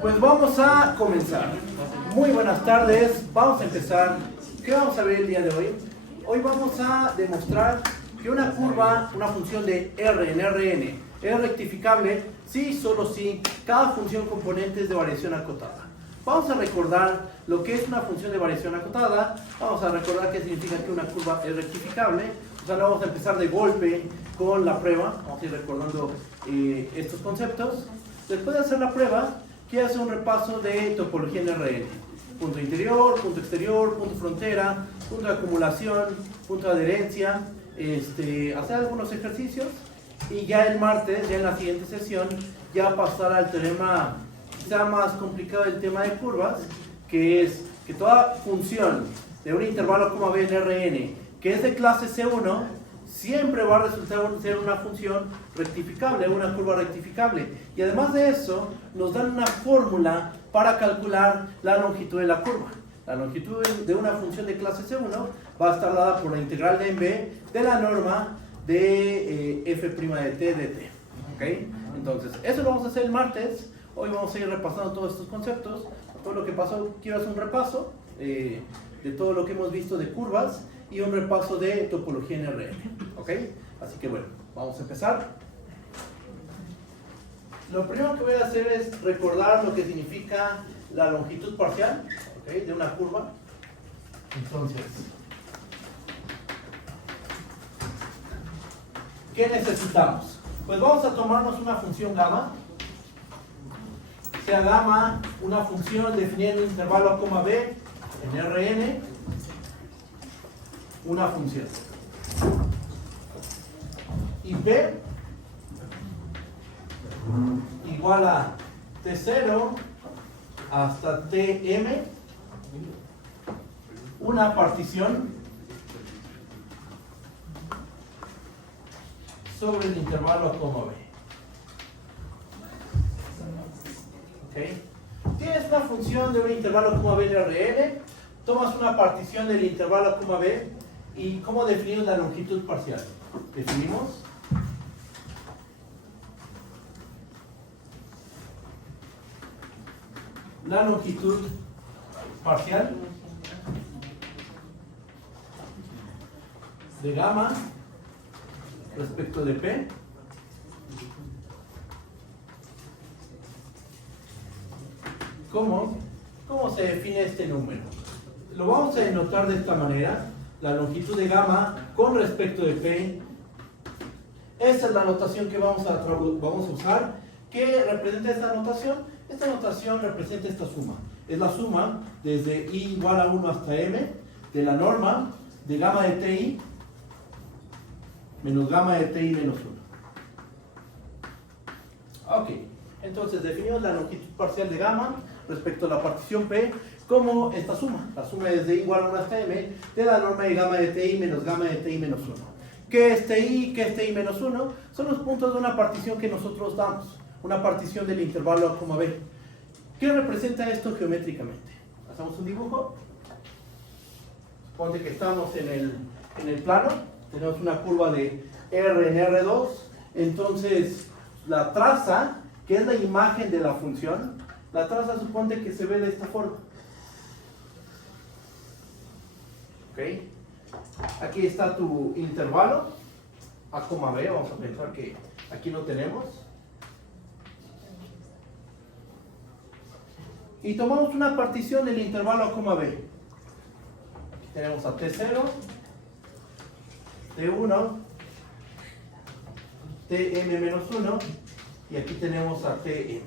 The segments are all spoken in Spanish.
Pues vamos a comenzar. Muy buenas tardes, vamos a empezar. ¿Qué vamos a ver el día de hoy? Hoy vamos a demostrar que una curva, una función de R en Rn es rectificable si, solo si, cada función componente es de variación acotada. Vamos a recordar lo que es una función de variación acotada. Vamos a recordar qué significa que una curva es rectificable. O sea, vamos a empezar de golpe con la prueba. Vamos a ir recordando estos conceptos. Después de hacer la prueba, quiero hacer un repaso de topología en Rn. Punto interior, punto exterior, punto frontera, punto de acumulación, punto de adherencia. Hacer algunos ejercicios. Y ya el martes, ya en la siguiente sesión, ya pasar al teorema quizá más complicado del tema de curvas, que es que toda función de un intervalo b en Rn que es de clase C1 siempre va a resultar ser una función rectificable, una curva rectificable. Y además de eso, nos dan una fórmula para calcular la longitud de la curva. La longitud de una función de clase C1 va a estar dada por la integral de en B de la norma de f' de t dt. ¿Okay? Entonces, eso lo vamos a hacer el martes. Hoy vamos a ir repasando todos estos conceptos. Todo lo que pasó, quiero hacer un repaso de todo lo que hemos visto de curvas y un repaso de topología en Rn. ¿Ok? Así que bueno, vamos a empezar. Lo primero que voy a hacer es recordar lo que significa la longitud parcial, ¿okay?, de una curva. Entonces, ¿qué necesitamos? Pues vamos a tomarnos una función gamma. Sea gamma una función definida en un intervalo a, b en Rn, una función. Y b igual a t0 hasta tm, una partición sobre el intervalo a, b. ¿Okay? Tienes una función de un intervalo b en Rn, tomas una partición del intervalo b y ¿cómo definimos la longitud parcial? Definimos la longitud parcial de gamma respecto de p ¿Cómo se define este número? Lo vamos a denotar de esta manera. La longitud de gamma con respecto de p. Esa es la notación que vamos a usar. ¿Qué representa esta notación? Esta notación representa esta suma. Es la suma desde i igual a 1 hasta m de la norma de gamma de ti menos gamma de ti menos 1. Ok, entonces definimos la longitud parcial de gamma respecto a la partición P como esta suma. La suma es de i igual a 1 hasta m de la norma de gamma de ti menos gamma de ti menos 1. ¿Qué es ti? ¿Qué es ti menos 1? Son los puntos de una partición que nosotros damos. Una partición del intervalo a, b. ¿Qué representa esto geométricamente? Hacemos un dibujo. Suponte que estamos en el plano. Tenemos una curva de R en R2. Entonces, la traza, que es la imagen de la función, la traza suponte que se ve de esta forma. ¿Ok? Aquí está tu intervalo a, b. Vamos a pensar que aquí lo tenemos. Y tomamos una partición del intervalo a, b. Aquí tenemos a t0, t1, tm menos 1 y aquí tenemos a tm.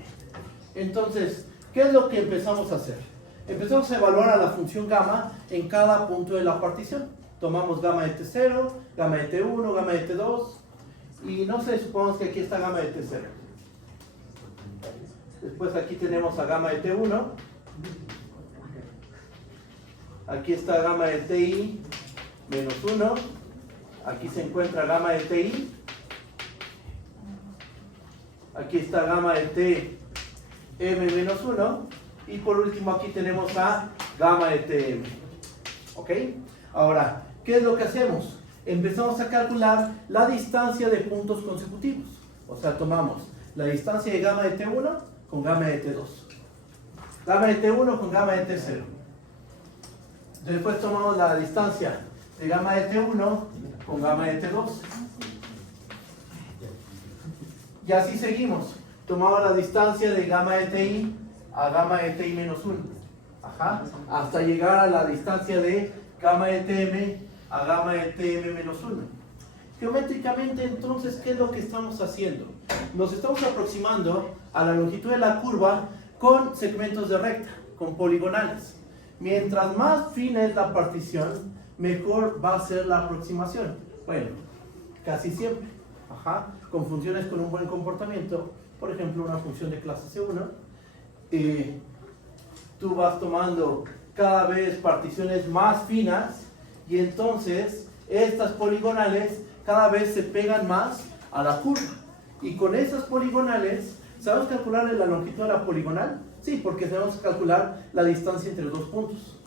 Entonces, ¿qué es lo que empezamos a hacer? Empezamos a evaluar a la función gamma en cada punto de la partición. Tomamos gamma de t0, gamma de t1, gamma de t2 y no sé, supongamos que aquí está gamma de t0. Después aquí tenemos a gamma de t1. Aquí está gamma de ti menos 1. Aquí se encuentra gamma de ti. Aquí está gamma de t m menos 1. Y por último aquí tenemos a gamma de tm. ¿Ok? Ahora, ¿qué es lo que hacemos? Empezamos a calcular la distancia de puntos consecutivos. O sea, tomamos la distancia de gamma de T1 con gamma de T2. Gamma de T1 con gamma de T0. Después tomamos la distancia de gamma de T1 con gamma de T2. Y así seguimos. Tomamos la distancia de gamma de Ti a gamma de Ti menos 1. Ajá. Hasta llegar a la distancia de gamma de Tm a gamma de Tm menos 1. Geométricamente, entonces, ¿qué es lo que estamos haciendo? Nos estamos aproximando a la longitud de la curva con segmentos de recta, con poligonales. Mientras más fina es la partición, mejor va a ser la aproximación. Bueno, casi siempre. Ajá. Con funciones con un buen comportamiento, por ejemplo, una función de clase C1, tú vas tomando cada vez particiones más finas y entonces estas poligonales cada vez se pegan más a la curva. Y con esas poligonales, ¿sabes calcular la longitud de la poligonal? Sí, porque sabemos calcular la distancia entre dos puntos.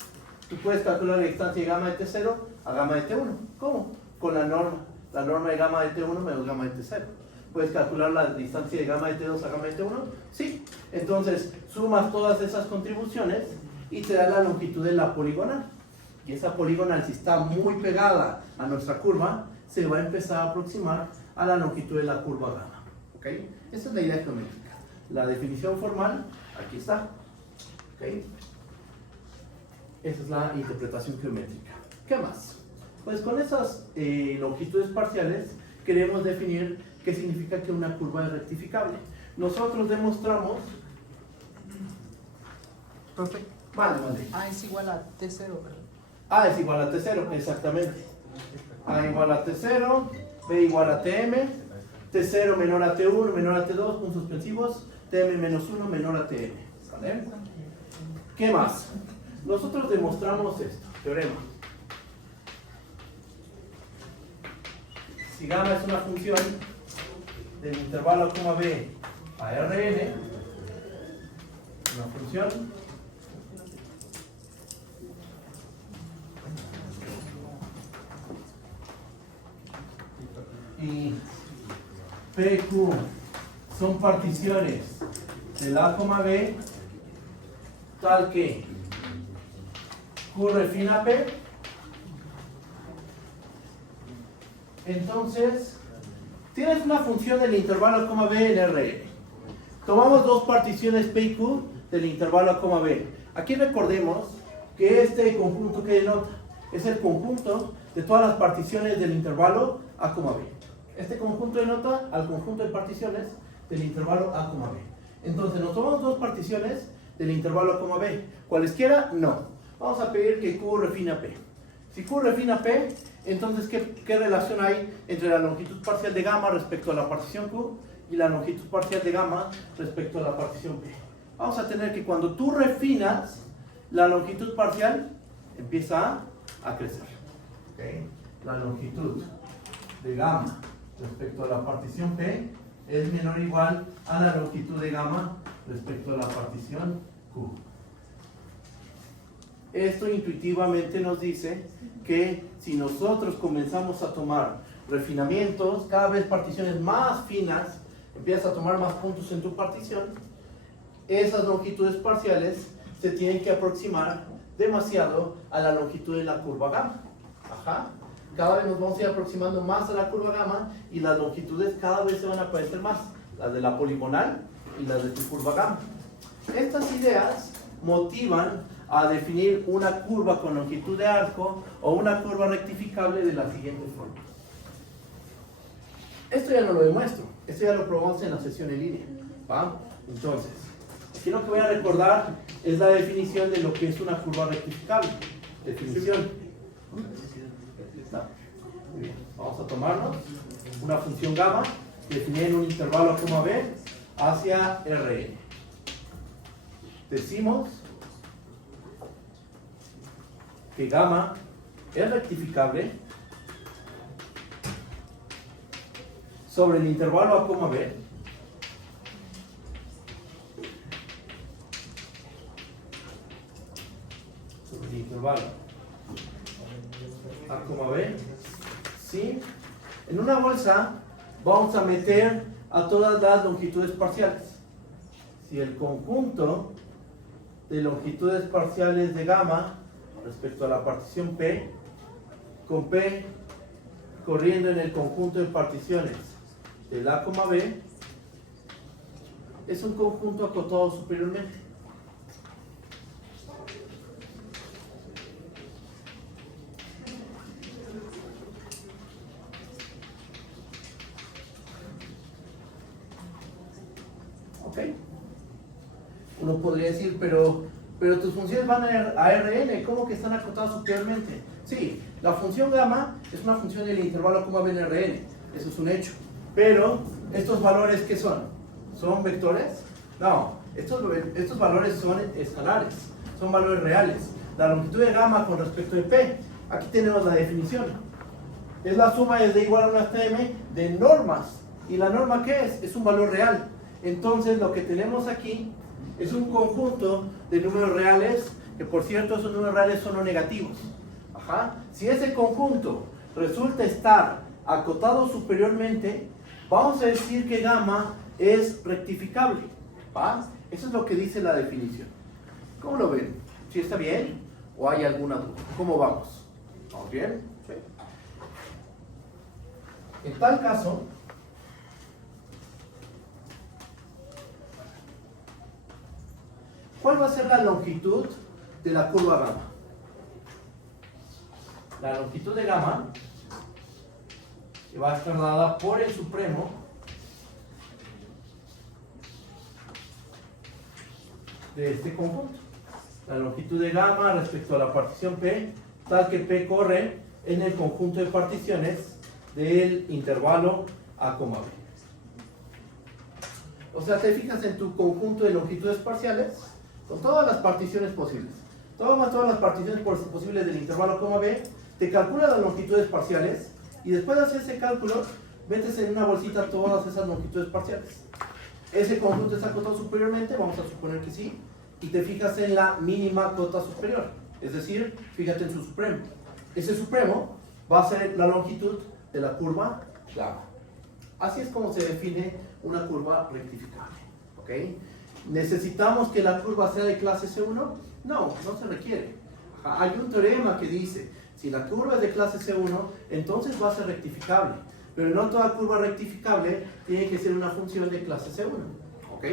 Tú puedes calcular la distancia de gamma de T0 a gamma de T1. ¿Cómo? Con la norma de gamma de T1 menos gamma de T0. ¿Puedes calcular la distancia de gamma de T2 a gamma de T1? Sí. Entonces, sumas todas esas contribuciones y te da la longitud de la poligonal. Y esa poligonal, si está muy pegada a nuestra curva, se va a empezar a aproximar a la longitud de la curva gamma. ¿Ok? Esa es la idea geométrica. La definición formal, aquí está. ¿Ok? Esa es la interpretación geométrica. ¿Qué más? Pues con esas longitudes parciales queremos definir qué significa que una curva es rectificable. Nosotros demostramos... Perfecto. Vale. A es igual a T0, ¿verdad? A es igual a T0, exactamente. A igual a T0, B igual a TM, T0 menor a T1 menor a T2, puntos suspensivos, TM menos 1 menor a TM. ¿Vale? ¿Qué más? Nosotros demostramos esto, teorema. Si gamma es una función del intervalo B a Rn, una función y PQ son particiones del A, B tal que Q refina P, entonces tienes una función del intervalo B en Rn. Tomamos dos particiones P y Q del intervalo B. Aquí recordemos que este conjunto que denota es el conjunto de todas las particiones del intervalo A, B. Este conjunto denota al conjunto de particiones del intervalo A, B. Entonces nos tomamos dos particiones del intervalo B. Cualesquiera, no. Vamos a pedir que Q refina P. Si Q refina P, entonces ¿qué relación hay entre la longitud parcial de gamma respecto a la partición Q y la longitud parcial de gamma respecto a la partición P? Vamos a tener que cuando tú refinas, la longitud parcial empieza a crecer. ¿Okay? La longitud de gamma respecto a la partición P es menor o igual a la longitud de gamma respecto a la partición Q. Esto intuitivamente nos dice que si nosotros comenzamos a tomar refinamientos, cada vez particiones más finas, empiezas a tomar más puntos en tu partición, esas longitudes parciales se tienen que aproximar demasiado a la longitud de la curva gamma. Ajá. Cada vez nos vamos a ir aproximando más a la curva gamma y las longitudes cada vez se van a parecer más, las de la poligonal y las de tu curva gamma. Estas ideas motivan a definir una curva con longitud de arco o una curva rectificable de la siguiente forma. Esto ya no lo demuestro, esto ya lo probamos en la sesión en línea. ¿Va? Entonces, aquí lo que voy a recordar es la definición de lo que es una curva rectificable. Definición. Muy bien. Vamos a tomarnos una función gamma definida en un intervalo B hacia Rn. Decimos que gamma es rectificable sobre el intervalo B sobre el intervalo B, ¿sí? En una bolsa vamos a meter a todas las longitudes parciales. Si el conjunto de longitudes parciales de gamma respecto a la partición P, con P corriendo en el conjunto de particiones del A, B, es un conjunto acotado superiormente. ¿Ok? Uno podría decir, pero tus funciones van a Rn, ¿cómo que están acotadas superiormente? Sí, la función gamma es una función del intervalo B en Rn, eso es un hecho. Pero, ¿estos valores qué son? ¿Son vectores? No, estos valores son escalares, son valores reales. La longitud de gamma con respecto de P, aquí tenemos la definición. Es la suma desde igual a 1 hasta m de normas. ¿Y la norma qué es? Es un valor real. Entonces, lo que tenemos aquí es un conjunto de números reales, que por cierto, esos números reales son no negativos. Ajá. Si ese conjunto resulta estar acotado superiormente, vamos a decir que gamma es rectificable. ¿Va? Eso es lo que dice la definición. ¿Cómo lo ven? ¿Sí está bien? ¿O hay alguna duda? ¿Cómo vamos? ¿Vamos bien? ¿Sí? En tal caso, ¿cuál va a ser la longitud de la curva gamma? La longitud de gamma, que va a estar dada por el supremo de este conjunto. La longitud de gamma respecto a la partición P, tal que P corre en el conjunto de particiones del intervalo A, B. O sea, te fijas en tu conjunto de longitudes parciales con todas las particiones posibles. Tomas todas las particiones posibles del intervalo A, B, te calcula las longitudes parciales y después de hacer ese cálculo, metes en una bolsita todas esas longitudes parciales. Ese conjunto está acotado superiormente, vamos a suponer que sí, y te fijas en la mínima cota superior, es decir, fíjate en su supremo. Ese supremo va a ser la longitud de la curva gamma. Así es como se define una curva rectificable. ¿Ok? ¿Necesitamos que la curva sea de clase C1? No, no se requiere. Hay un teorema que dice, si la curva es de clase C1, entonces va a ser rectificable. Pero no toda curva rectificable tiene que ser una función de clase C1. ¿Ok?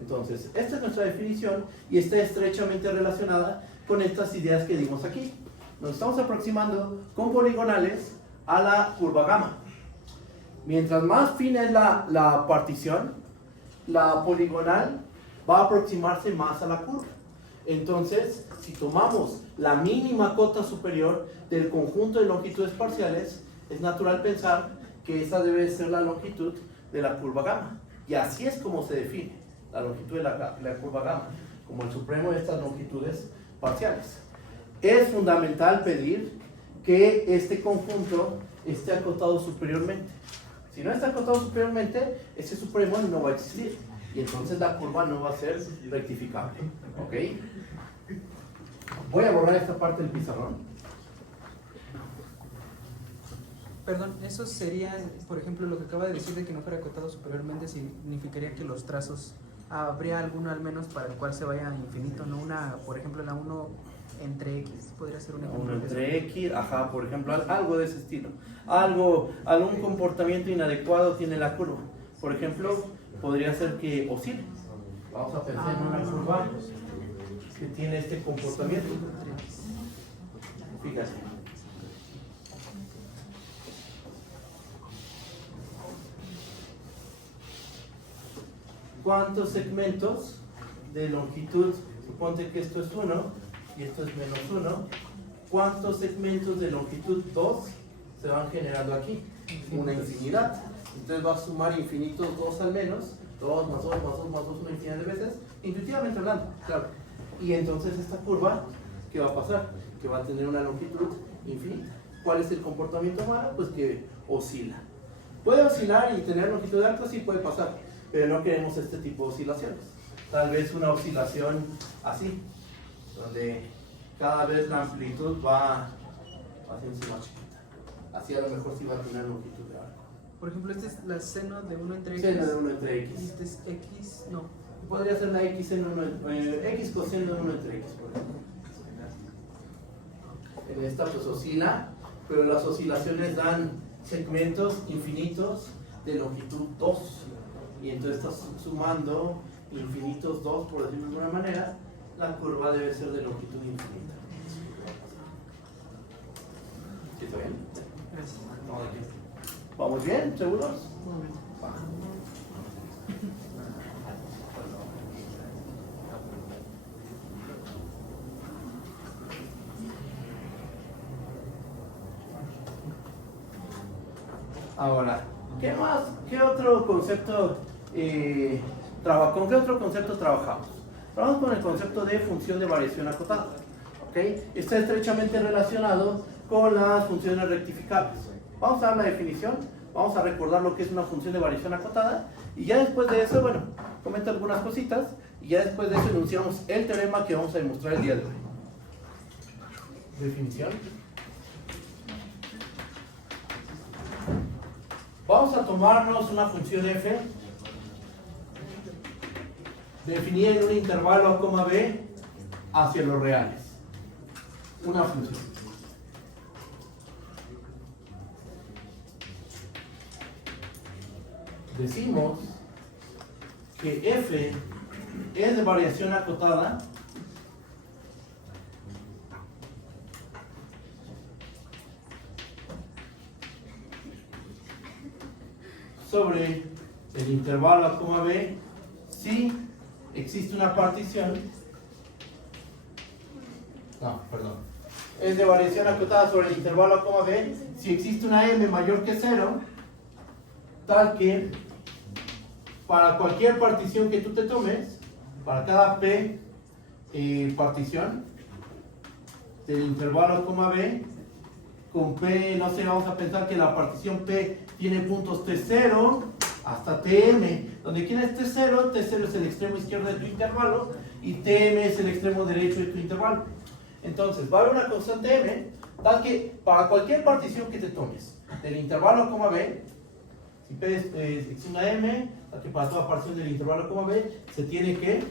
Entonces, esta es nuestra definición y está estrechamente relacionada con estas ideas que dimos aquí. Nos estamos aproximando con poligonales a la curva gamma. Mientras más fina es la partición, la poligonal va a aproximarse más a la curva. Entonces, si tomamos la mínima cota superior del conjunto de longitudes parciales, es natural pensar que esa debe ser la longitud de la curva gamma. Y así es como se define la longitud de la curva gamma, como el supremo de estas longitudes parciales. Es fundamental pedir que este conjunto esté acotado superiormente. Si no está acotado superiormente, ese supremo no va a existir. Y entonces la curva no va a ser rectificable. ¿Ok? Voy a borrar esta parte del pizarrón. Perdón, eso serían, por ejemplo, lo que acaba de decir de que no fuera acotado superiormente, significaría que los trazos, habría alguno al menos para el cual se vaya a infinito, no una, por ejemplo, la 1 entre X, podría ser un ejemplo. 1 entre X, ajá, por ejemplo, algo de ese estilo. Algún comportamiento inadecuado tiene la curva. Por ejemplo, podría ser que oscile. Vamos a pensar en una curva que tiene este comportamiento. Fíjate. ¿Cuántos segmentos de longitud? Suponte que esto es 1 y esto es menos 1. ¿Cuántos segmentos de longitud 2 se van generando aquí? Una infinidad. Entonces va a sumar infinitos 2 al menos, 2 más 2 más 2 más 2, una infinidad de veces, intuitivamente hablando, claro. Y entonces esta curva, ¿qué va a pasar? Que va a tener una longitud infinita. ¿Cuál es el comportamiento humano? Pues que oscila. ¿Puede oscilar y tener longitud alta? Sí, puede pasar, pero no queremos este tipo de oscilaciones. Tal vez una oscilación así, donde cada vez la amplitud va haciéndose más chiquita. Así a lo mejor sí va a tener longitud de arco. Por ejemplo, este es la seno de 1 entre x. Seno de 1 entre Y x. este es x, no. Podría ser la x seno x coseno de 1 entre x, por ejemplo. En esta pues oscila, pero las oscilaciones dan segmentos infinitos de longitud 2. Y entonces estás sumando infinitos 2, por decirlo de alguna manera, la curva debe ser de longitud infinita. ¿Sí está bien? Gracias. ¿Vamos bien? ¿Seguros? Muy bien. Va. Ahora, ¿qué más? ¿Qué otro concepto con qué otro concepto trabajamos? Trabajamos con el concepto de función de variación acotada. ¿Ok? Está estrechamente relacionado con las funciones rectificables. Vamos a dar la definición, vamos a recordar lo que es una función de variación acotada y ya después de eso, bueno, comento algunas cositas y ya después de eso enunciamos el teorema que vamos a demostrar el día de hoy. Definición. Vamos a tomarnos una función f definida en un intervalo a, b hacia los reales. Una función. Decimos que f es de variación acotada sobre el intervalo a, b si existe una partición. No, perdón. Es de variación acotada sobre el intervalo a, b si existe una m mayor que 0, tal que para cualquier partición que tú te tomes, para cada p partición del intervalo a, b, con p, no sé, vamos a pensar que la partición p tiene puntos t0 hasta tm, donde quiera es t0 es el extremo izquierdo de tu intervalo y tm es el extremo derecho de tu intervalo. Entonces va a haber una constante m, tal que para cualquier partición que te tomes del intervalo a, b, si p es una m, tal que para toda partición del intervalo a, b se tiene que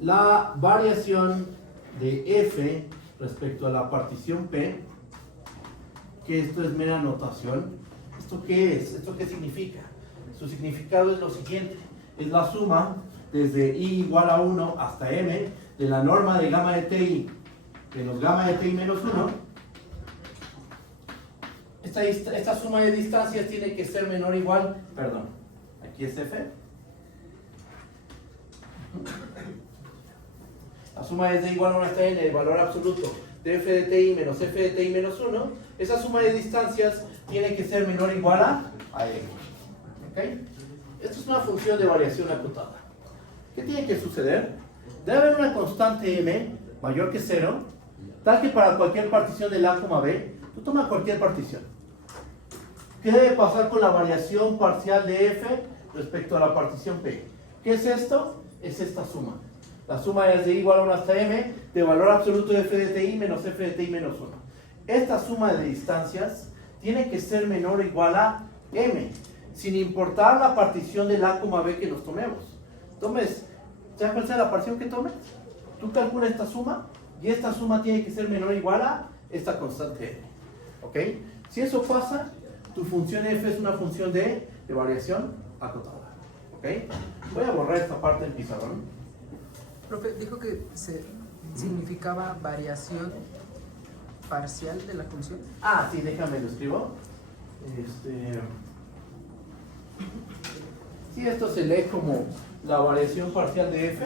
la variación de f respecto a la partición p, que esto es mera notación. ¿Esto qué es? ¿Esto qué significa? Su significado es lo siguiente: es la suma desde i igual a 1 hasta m de la norma de gamma de ti menos gamma de ti menos 1. Esta suma de distancias tiene que ser menor o igual, perdón, aquí es f. La suma es de igual a 1 hasta n, el valor absoluto de f de ti menos f de ti menos 1. Esa suma de distancias tiene que ser menor o igual a m. ¿Okay? Esto es una función de variación acotada. ¿Qué tiene que suceder? Debe haber una constante m mayor que 0, tal que para cualquier partición del a, b, tú tomas cualquier partición. ¿Qué debe pasar con la variación parcial de f respecto a la partición p? ¿Qué es esto? Es esta suma. La suma es de igual a 1 hasta m de valor absoluto de f de ti menos f de ti menos 1. Esta suma de distancias tiene que ser menor o igual a m, sin importar la partición del a, b que nos tomemos. Tomes, sea cual sea la partición que tomes, tú calculas esta suma y esta suma tiene que ser menor o igual a esta constante m. ¿Ok? Si eso pasa, tu función f es una función de variación acotada. ¿Ok? Voy a borrar esta parte del pizarrón. Profe, dijo que significaba variación parcial de la función. Ah, sí, déjame lo escribo. Sí, esto se lee como la variación parcial de f.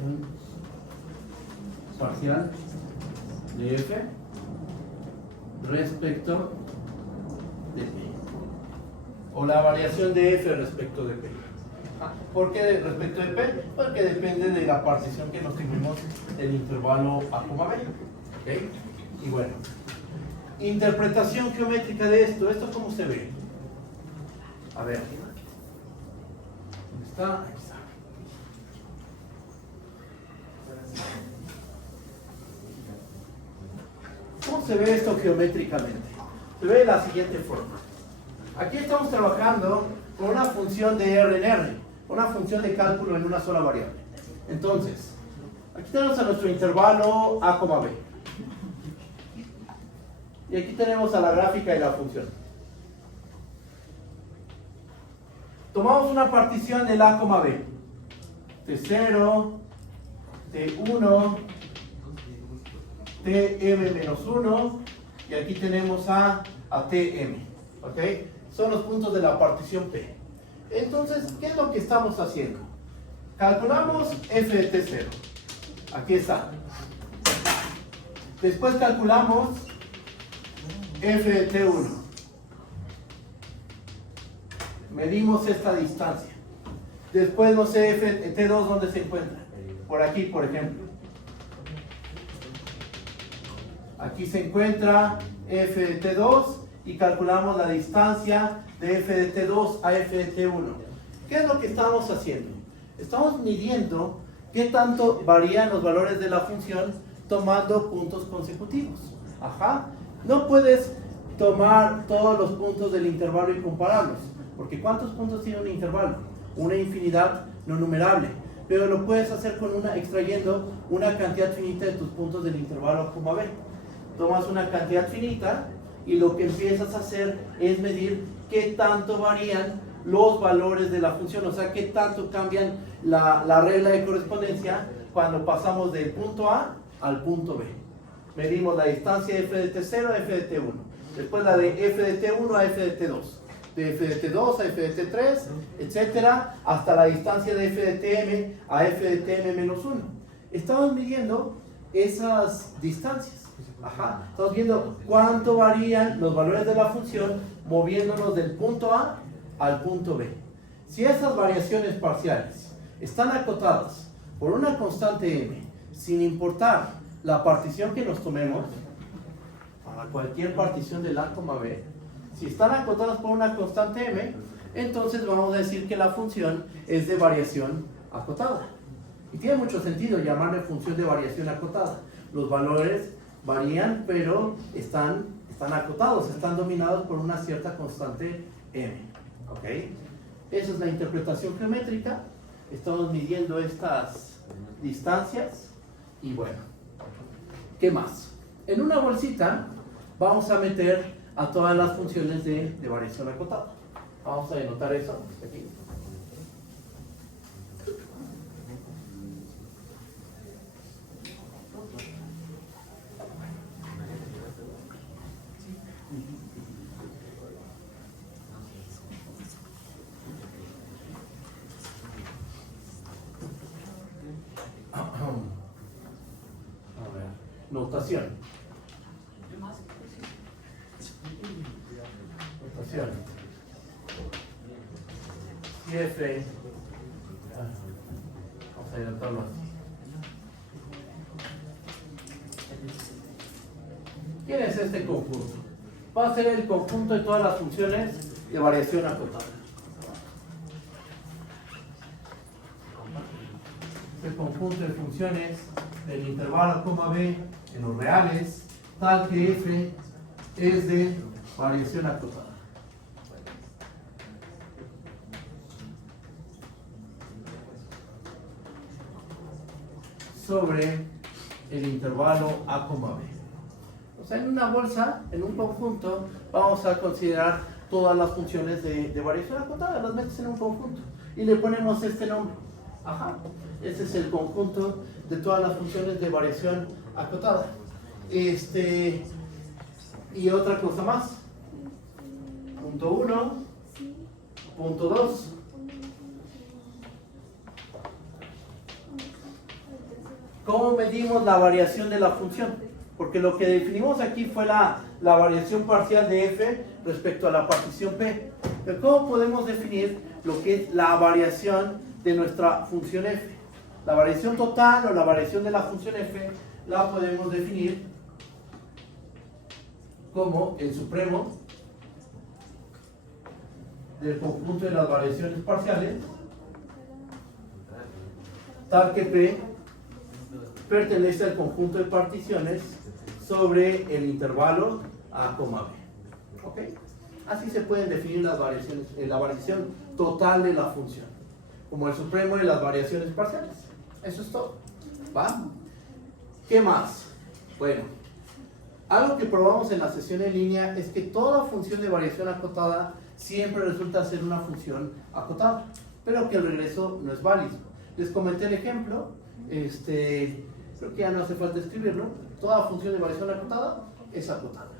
Variación parcial de f respecto de p. O la variación de f respecto de p. ¿Por qué respecto de p? Porque depende de la partición que nos tuvimos del intervalo a, b. ¿Okay? Y bueno, interpretación geométrica de esto. ¿Esto cómo se ve? A ver. ¿Dónde está? Ahí está. ¿Cómo se ve esto geométricamente? Se ve de la siguiente forma. Aquí estamos trabajando con una función de R en R, una función de cálculo en una sola variable. Entonces, aquí tenemos a nuestro intervalo A, B. Y aquí tenemos a la gráfica de la función. Tomamos una partición del A, B. T0, T1, Tm-1, y aquí tenemos a Tm. ¿Ok? Son los puntos de la partición P. Entonces, ¿qué es lo que estamos haciendo? Calculamos f de T0. Aquí está. Después calculamos f de T1. Medimos esta distancia. Después, no sé, f de T2, ¿dónde se encuentra? Por aquí, por ejemplo. Aquí se encuentra f de T2 y calculamos la distancia de f de T2 a f de T1. ¿Qué es lo que estamos haciendo? Estamos midiendo qué tanto varían los valores de la función tomando puntos consecutivos. Ajá. No puedes tomar todos los puntos del intervalo y compararlos, porque ¿cuántos puntos tiene un intervalo? Una infinidad no numerable, pero lo puedes hacer con extrayendo una cantidad finita de tus puntos del intervalo A, B. Tomas una cantidad finita y lo que empiezas a hacer es medir qué tanto varían los valores de la función, o sea, qué tanto cambian la regla de correspondencia cuando pasamos del punto A al punto B. Medimos la distancia de f de T0 a f de T1, después la de f de T1 a f de T2, de f de T2 a f de T3, etcétera, hasta la distancia de f de Tm a f de Tm-1. Estamos midiendo esas distancias. Ajá. Estamos viendo cuánto varían los valores de la función moviéndonos del punto A al punto B. Si esas variaciones parciales están acotadas por una constante m, sin importar la partición que nos tomemos, para cualquier partición del A, B, si están acotadas por una constante m, entonces vamos a decir que la función es de variación acotada. Y tiene mucho sentido llamarle función de variación acotada. Los valores varían, pero están acotados, están dominados por una cierta constante m. ¿Ok? Esa es la interpretación geométrica. Estamos midiendo estas distancias. Y bueno, ¿qué más? En una bolsita vamos a meter a todas las funciones de variación acotada. Vamos a denotar eso aquí. Notación. Si f, vamos a denotarlo así. ¿Quién es este conjunto? Va a ser el conjunto de todas las funciones de variación acotada. El conjunto de funciones del intervalo B en los reales, tal que f es de variación acotada. Sobre el intervalo A, B. O sea, en una bolsa, en un conjunto, vamos a considerar todas las funciones de variación acotada, las metes en un conjunto y le ponemos este nombre. Ajá. Ese es el conjunto de todas las funciones de variación acotada. Y otra cosa más. Punto 1, punto 2. ¿Cómo medimos la variación de la función? Porque lo que definimos aquí fue la variación parcial de f respecto a la partición p. Pero ¿cómo podemos definir lo que es la variación de nuestra función f? La variación total o la variación de la función f la podemos definir como el supremo del conjunto de las variaciones parciales, tal que p pertenece al conjunto de particiones sobre el intervalo A, B. ¿Ok? Así se pueden definir las variaciones, la variación total de la función, como el supremo de las variaciones parciales. Eso es todo. ¿Va? ¿Qué más? Bueno, algo que probamos en la sesión en línea es que toda función de variación acotada siempre resulta ser una función acotada, pero que el regreso no es válido. Les comenté el ejemplo, creo que ya no hace falta escribirlo. Toda función de variación acotada es acotada.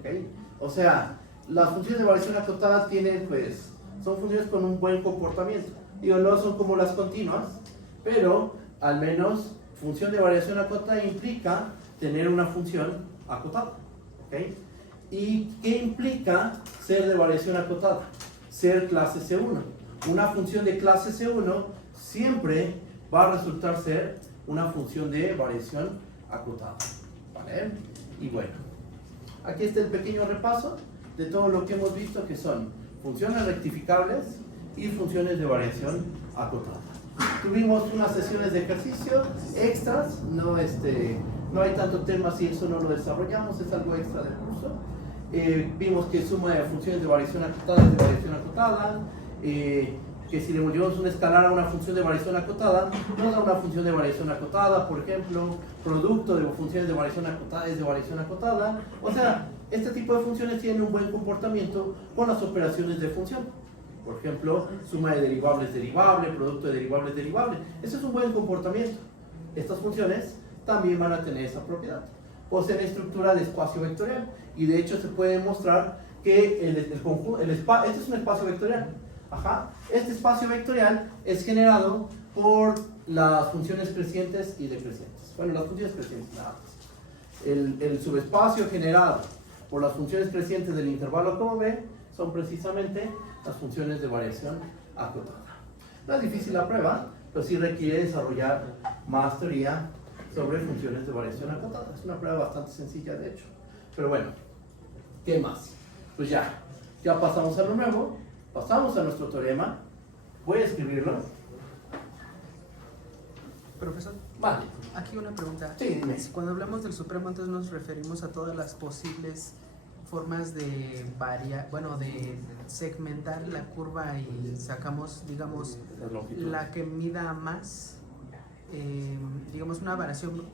¿Okay? O sea, las funciones de variación acotada tienen, pues, son funciones con un buen comportamiento. Digo, no son como las continuas, pero al menos función de variación acotada implica tener una función acotada. ¿Okay? ¿Y qué implica ser de variación acotada? Ser clase C1. Una función de clase C1 siempre va a resultar ser una función de variación acotada. ¿Vale? Y bueno, aquí está el pequeño repaso de todo lo que hemos visto, que son funciones rectificables y funciones de variación acotada. Tuvimos unas sesiones de ejercicio extras, no hay tanto tema si eso no lo desarrollamos, es algo extra del curso. Vimos que suma de funciones de variación acotada es de variación acotada, que si le volvemos un escalar a una función de variación acotada, nos da una función de variación acotada, por ejemplo, producto de funciones de variación acotada es de variación acotada. O sea, este tipo de funciones tienen un buen comportamiento con las operaciones de función. Por ejemplo, suma de derivables derivable, producto de derivables derivable. Ese es un buen comportamiento. Estas funciones también van a tener esa propiedad. Poseen estructura de espacio vectorial, y de hecho se puede demostrar que este es un espacio vectorial. Ajá. Este espacio vectorial es generado por las funciones crecientes y decrecientes. Bueno, las funciones crecientes nada más. El subespacio generado por las funciones crecientes del intervalo como B son precisamente las funciones de variación acotada. No es difícil la prueba, pero sí requiere desarrollar más teoría sobre funciones de variación acotada. Es una prueba bastante sencilla, de hecho. Pero bueno, ¿qué más? Pues ya pasamos a lo nuevo, pasamos a nuestro teorema. Voy a escribirlo. Profesor, vale. Aquí una pregunta. Sí, dime. Cuando hablamos del supremo, entonces nos referimos a todas las posibles formas de de segmentar la curva y sacamos, digamos, la que mida más, digamos, una variación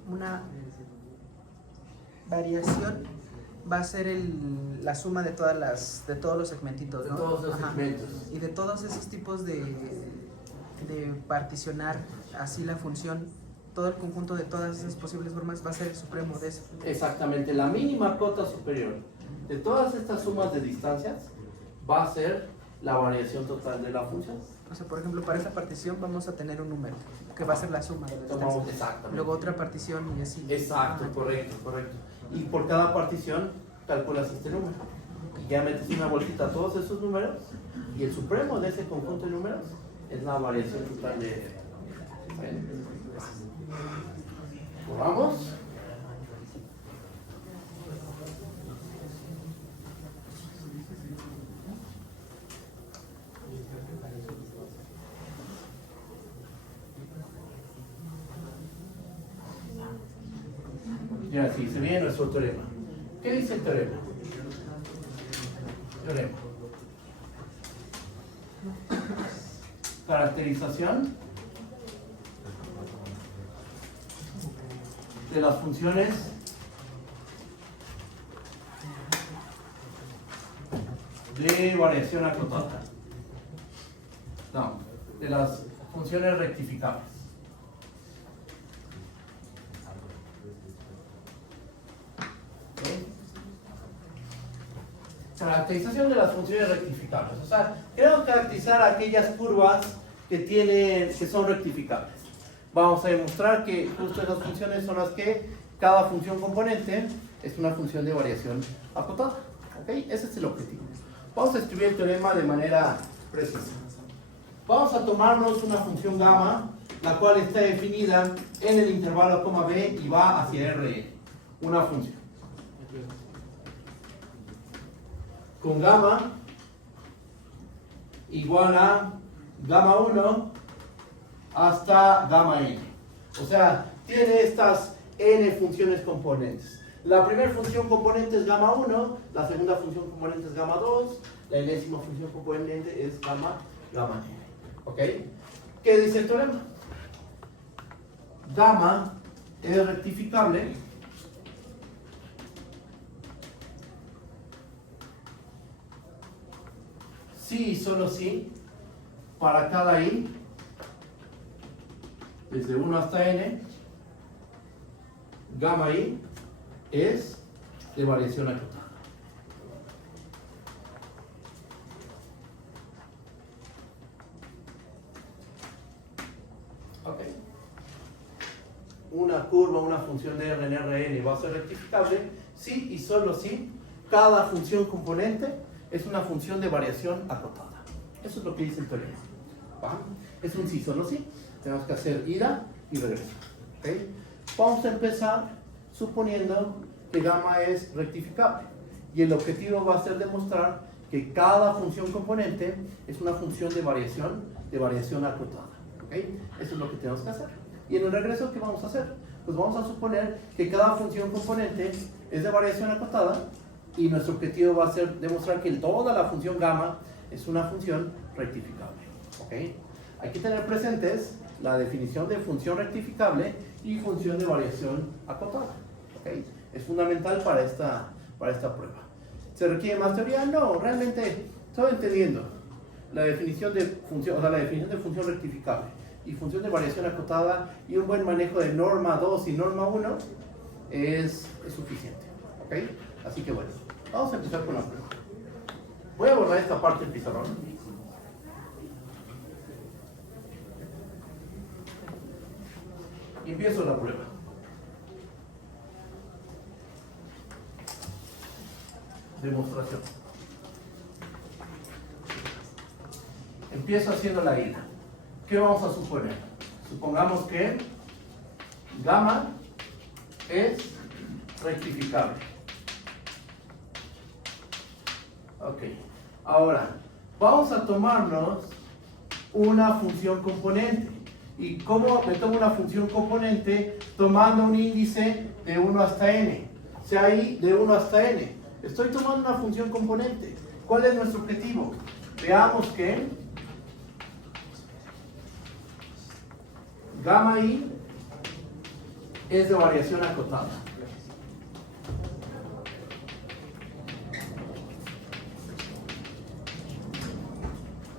va a ser la suma de todos los segmentitos, ¿no? De todos los segmentos. Y de todos esos tipos de particionar así la función, todo el conjunto de todas esas posibles formas va a ser el supremo de eso. Exactamente, la mínima cota superior de todas estas sumas de distancias va a ser la variación total de la función. O sea, por ejemplo, para esta partición vamos a tener un número que va a ser la suma de las distancias. Exactamente. Luego otra partición y así. Exacto, correcto. Y por cada partición calculas este número. Y ya metes una bolsita a todos esos números, y el supremo de ese conjunto de números es la variación total de... ¿Vamos? Ya, sí, se viene nuestro teorema. ¿Qué dice el teorema? Caracterización de las funciones de variación acotada. No, de las funciones rectificables. Caracterización de las funciones rectificables. O sea, queremos caracterizar aquellas curvas que son rectificables. Vamos a demostrar que justo esas funciones son las que cada función componente es una función de variación acotada. ¿Ok? Ese es el objetivo. Vamos a escribir el teorema de manera precisa. Vamos a tomarnos una función gamma, la cual está definida en el intervalo coma b y va hacia Rn. Una función con gamma igual a gamma 1 hasta gamma n. O sea, tiene estas n funciones componentes. La primera función componente es gamma 1, la segunda función componente es gamma 2, la enésima función componente es gamma n. ¿Ok? ¿Qué dice el teorema? Gamma es rectificable si y solo si para cada i desde 1 hasta n gamma i es de variación acotada. Ok. Una curva, una función de R en Rn va a ser rectificable si y solo si cada función componente es una función de variación acotada. Eso es lo que dice el teorema. ¿Va? Es un sí, solo sí. Tenemos que hacer ida y regreso. ¿Okay? Vamos a empezar suponiendo que gamma es rectificable. Y el objetivo va a ser demostrar que cada función componente es una función de variación acotada. ¿Okay? Eso es lo que tenemos que hacer. Y en el regreso, ¿qué vamos a hacer? Pues vamos a suponer que cada función componente es de variación acotada y nuestro objetivo va a ser demostrar que toda la función gamma es una función rectificable. ¿Okay? Hay que tener presentes la definición de función rectificable y función de variación acotada. ¿Okay? Es fundamental para esta prueba. ¿Se requiere más teoría? No, realmente estoy entendiendo la definición de función, o sea, la definición de función rectificable y función de variación acotada y un buen manejo de norma 2 y norma 1 es suficiente. ¿Okay? Así que bueno, vamos a empezar con la prueba. Voy a borrar esta parte del pizarrón. Y empiezo la prueba. Demostración. Empiezo haciendo la ida. ¿Qué vamos a suponer? Supongamos que gamma es rectificable. Ok. Ahora, vamos a tomarnos una función componente. ¿Y cómo me tomo una función componente? Tomando un índice de 1 hasta n. O sea, ahí de 1 hasta n. Estoy tomando una función componente. ¿Cuál es nuestro objetivo? Veamos que gamma i es de variación acotada.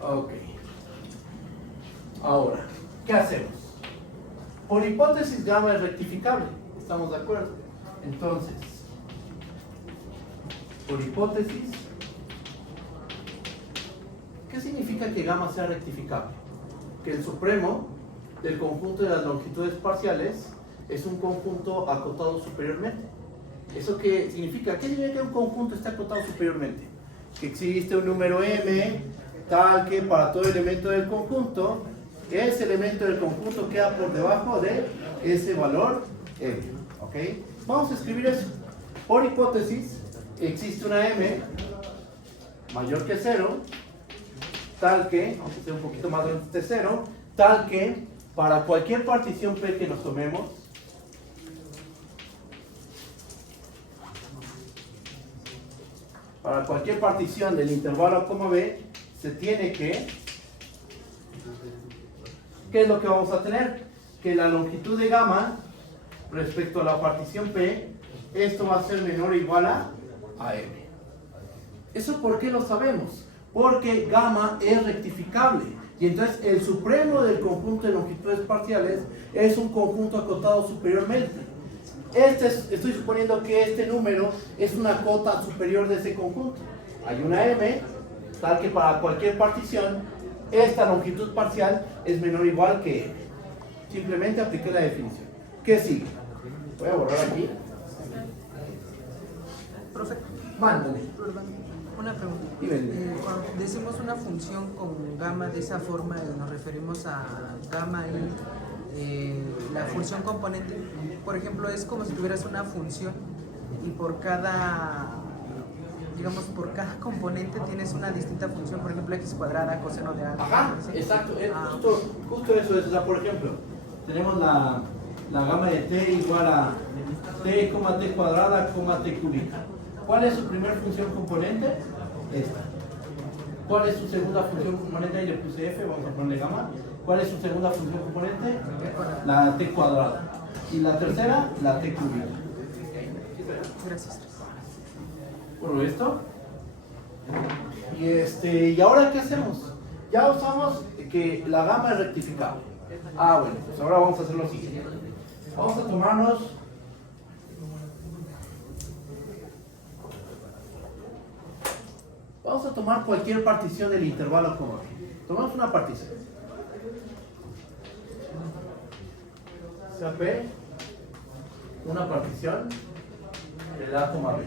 Ok. Ahora, ¿qué hacemos? Por hipótesis, gamma es rectificable. ¿Estamos de acuerdo? Entonces, por hipótesis, ¿qué significa que gamma sea rectificable? Que el supremo del conjunto de las longitudes parciales es un conjunto acotado superiormente. ¿Eso qué significa? ¿Qué significa que un conjunto está acotado superiormente? Que existe un número m tal que para todo elemento del conjunto, ese elemento del conjunto queda por debajo de ese valor m. ¿Ok? Vamos a escribir eso. Por hipótesis, existe una m mayor que 0, tal que, vamos a hacer un poquito más grande de 0, tal que para cualquier partición P que nos tomemos, para cualquier partición del intervalo A, B, se tiene que, ¿qué es lo que vamos a tener? Que la longitud de gamma respecto a la partición P, esto va a ser menor o igual a m. ¿Eso por qué lo sabemos? Porque gamma es rectificable. Y entonces el supremo del conjunto de longitudes parciales es un conjunto acotado superiormente. Estoy suponiendo que este número es una cota superior de ese conjunto. Hay una m, tal que para cualquier partición, esta longitud parcial es menor o igual que m. Simplemente apliqué la definición. ¿Qué sigue? Voy a borrar aquí. Profe, Mándale. una pregunta. Cuando decimos una función con gamma de esa forma, nos referimos a gamma y la función componente, por ejemplo, es como si tuvieras una función y por cada, digamos, por cada componente tienes una distinta función, por ejemplo, x cuadrada, coseno de a. Ajá, ¿sí? exacto, justo eso es. O sea, por ejemplo, tenemos la gamma de t igual a t, t cuadrada, t cúbica. ¿Cuál es su primera función componente? Esta. ¿Cuál es su segunda función componente? Ahí le puse f, vamos a ponerle gamma. ¿Cuál es su segunda función componente? La t cuadrada. Y la tercera, la t cúbica. Gracias. Bueno, esto. Y ahora, ¿qué hacemos? Ya usamos que la gamma es rectificable. Bueno, pues ahora vamos a hacer lo siguiente. Vamos a tomarnos Vamos a tomar cualquier partición del intervalo común. Tomamos una partición. Sea P, una partición de A, B.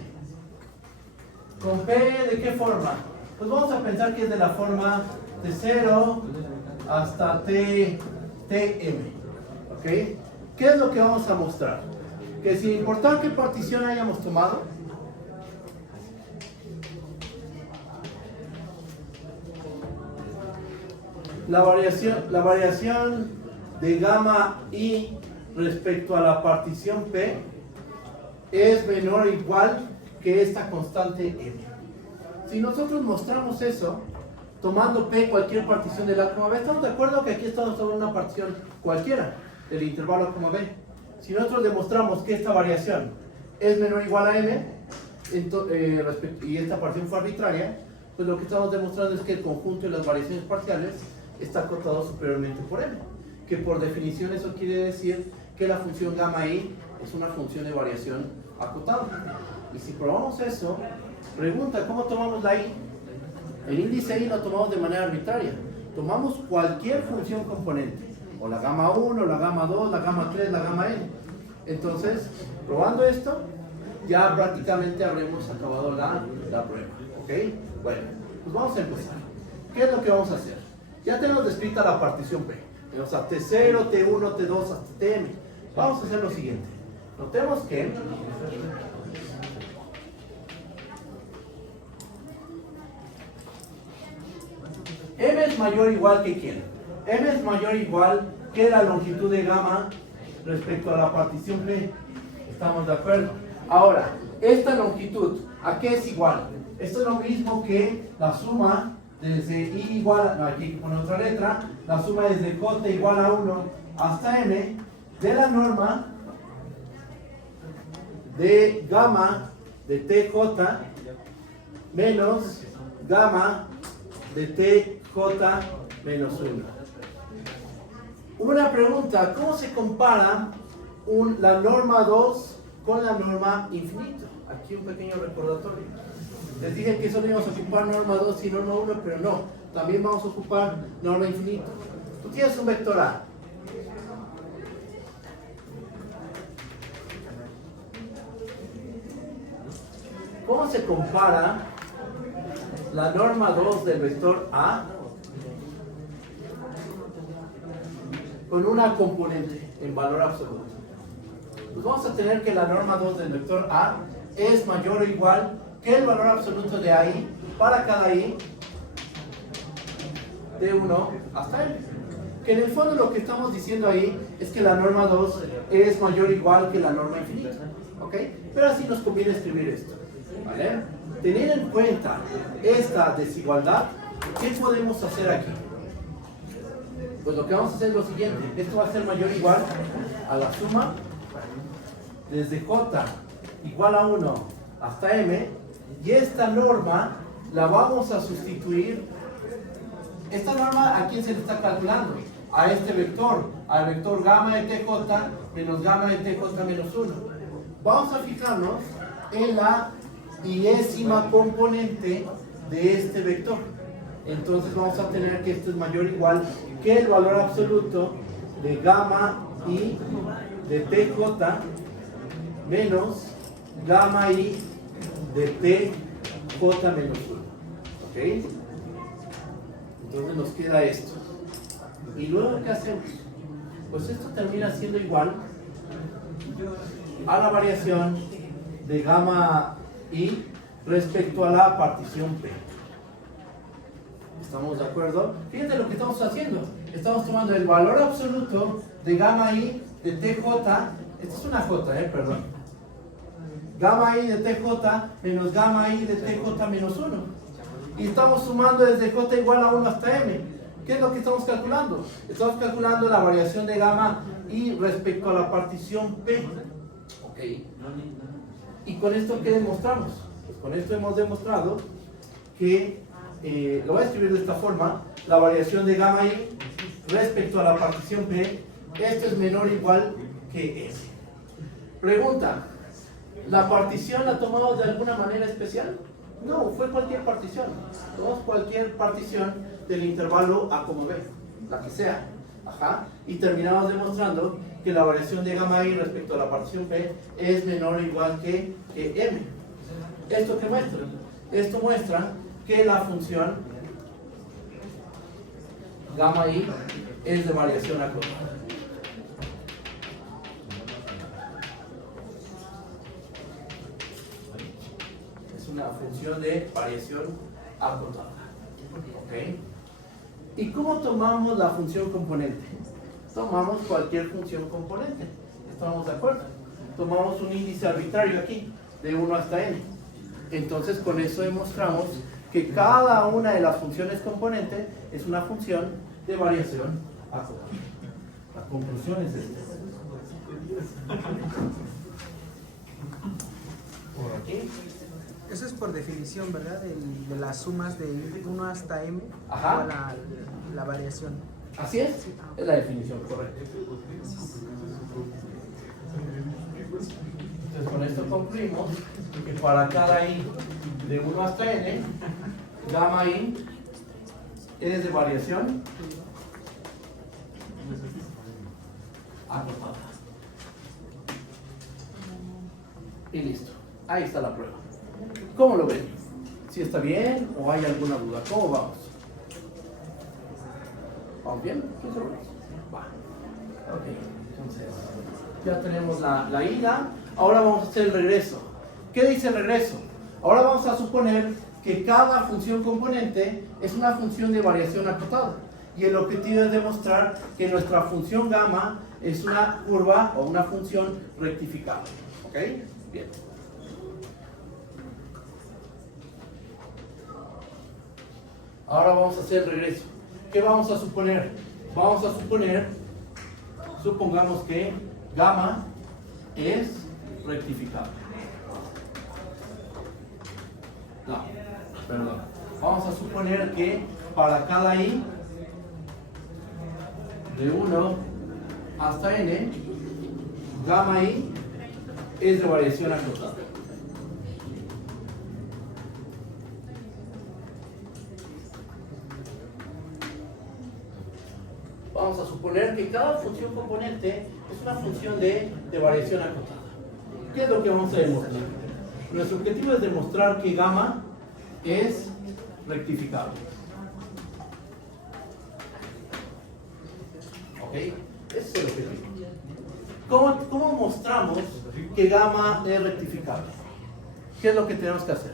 ¿Con P de qué forma? Pues vamos a pensar que es de la forma de 0 hasta Tm. ¿Ok? ¿Qué es lo que vamos a mostrar? Que sin importar qué partición hayamos tomado, la variación de gamma I respecto a la partición P es menor o igual que esta constante M. Si nosotros mostramos eso, tomando P cualquier partición del A, B, ¿estamos de acuerdo que aquí estamos tomando una partición cualquiera del intervalo A, B? Si nosotros demostramos que esta variación es menor o igual a M, y esta partición fue arbitraria, pues lo que estamos demostrando es que el conjunto de las variaciones parciales está acotado superiormente por M, que por definición eso quiere decir que la función gamma I es una función de variación acotada. Y si probamos eso, pregunta, ¿cómo tomamos la I? El índice I lo tomamos de manera arbitraria. Tomamos cualquier función componente, o la gamma 1, la gamma 2, la gamma 3, la gamma N. Entonces, probando esto, ya prácticamente habremos acabado la prueba. ¿Ok? Bueno, pues vamos a empezar. ¿Qué es lo que vamos a hacer? Ya tenemos descrita la partición P. Tenemos a T0, T1, T2 hasta Tm. Vamos a hacer lo siguiente. Notemos que M es mayor o igual que ¿quién? M es mayor o igual que la longitud de gamma respecto a la partición P. ¿Estamos de acuerdo? Ahora, esta longitud, ¿a qué es igual? Esto es lo mismo que la suma desde I igual, aquí hay que poner otra letra, la suma desde J igual a 1 hasta M de la norma de gamma de TJ menos gamma de TJ menos 1. Una pregunta, ¿cómo se compara la norma 2 con la norma infinito? Aquí un pequeño recordatorio. Les dije que solo íbamos a ocupar norma 2 y norma 1, pero no. También vamos a ocupar norma infinito. Tú tienes un vector A. ¿Cómo se compara la norma 2 del vector A con una componente en valor absoluto? Pues vamos a tener que la norma 2 del vector A es mayor o igual que el valor absoluto de AI para cada I de 1 hasta N. Que en el fondo lo que estamos diciendo ahí es que la norma 2 es mayor o igual que la norma infinita. ¿Ok? Pero así nos conviene escribir esto. ¿Vale? Teniendo en cuenta esta desigualdad, ¿qué podemos hacer aquí? Pues lo que vamos a hacer es lo siguiente. Esto va a ser mayor o igual a la suma desde J igual a 1 hasta M. Y esta norma la vamos a sustituir. Esta norma, ¿a quién se le está calculando? A este vector, al vector gamma de TJ menos gamma de TJ menos 1. Vamos a fijarnos en la diésima componente de este vector. Entonces vamos a tener que esto es mayor o igual que el valor absoluto de gamma I de TJ menos gamma I de TJ menos 1. ¿Ok? Entonces nos queda esto. ¿Y luego qué hacemos? Pues esto termina siendo igual a la variación de gamma I respecto a la partición P. ¿Estamos de acuerdo? Fíjense lo que estamos haciendo. Estamos tomando el valor absoluto de gamma I de TJ. Esta es una J, perdón. gamma i de tj menos gamma i de tj menos 1. Y estamos sumando desde j igual a 1 hasta m. ¿Qué es lo que estamos calculando? Estamos calculando la variación de gamma i respecto a la partición P. Ok. ¿Y con esto qué demostramos? Pues con esto hemos demostrado que, lo voy a escribir de esta forma, la variación de gamma i respecto a la partición P, esto es menor o igual que S. Pregunta, ¿la partición la tomamos de alguna manera especial? No, fue cualquier partición. Tomamos cualquier partición del intervalo A como B, la que sea. Ajá. Y terminamos demostrando que la variación de gamma i respecto a la partición P es menor o igual que M. ¿Esto qué muestra? Esto muestra que la función gamma i es de variación acotada. Es una función de variación acotada. ¿Ok? ¿Y cómo tomamos la función componente? Tomamos cualquier función componente. ¿Estamos de acuerdo? Tomamos un índice arbitrario aquí, de 1 hasta n. Entonces con eso demostramos que cada una de las funciones componente es una función de variación acotada. La conclusión es esta. Por aquí. Eso es por definición, ¿verdad? De las sumas de 1 hasta m, Ajá. o la variación. Así es la definición correcta. Entonces con esto concluimos que para cada i de 1 hasta n, gamma i es de variación acotada. Y listo. Ahí está la prueba. ¿Cómo lo ven? ¿Si está bien o hay alguna duda? ¿Cómo vamos? ¿Vamos bien? ¿15 horas? Va. Ok, entonces ya tenemos la ida. Ahora vamos a hacer el regreso. ¿Qué dice el regreso? Ahora vamos a suponer que cada función componente es una función de variación acotada. Y el objetivo es demostrar que nuestra función gamma es una curva o una función rectificable. ¿Ok? Bien. Ahora vamos a hacer el regreso. ¿Qué vamos a suponer? Vamos a suponer, supongamos que gamma es rectificable. No, perdón. Vamos a suponer que para cada i de 1 hasta n, gamma i es de variación acotada. Vamos a suponer que cada función componente es una función de variación acotada. ¿Qué es lo que vamos a demostrar? Nuestro objetivo es demostrar que gamma es rectificable. ¿Ok? Ese es el objetivo. ¿Cómo mostramos que gamma es rectificable? ¿Qué es lo que tenemos que hacer?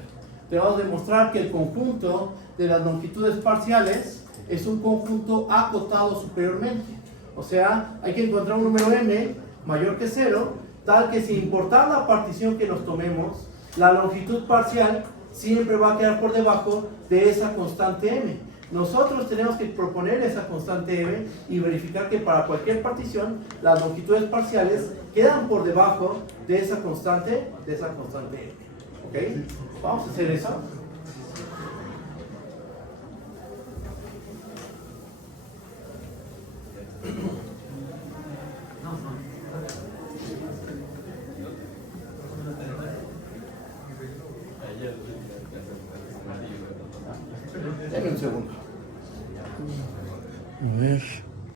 Tenemos que demostrar que el conjunto de las longitudes parciales es un conjunto acotado superiormente. O sea, hay que encontrar un número m mayor que 0, tal que sin importar la partición que nos tomemos, la longitud parcial siempre va a quedar por debajo de esa constante m. Nosotros tenemos que proponer esa constante m y verificar que para cualquier partición las longitudes parciales quedan por debajo de esa constante m. ¿Ok? Vamos a hacer eso. Deme un segundo. A ver.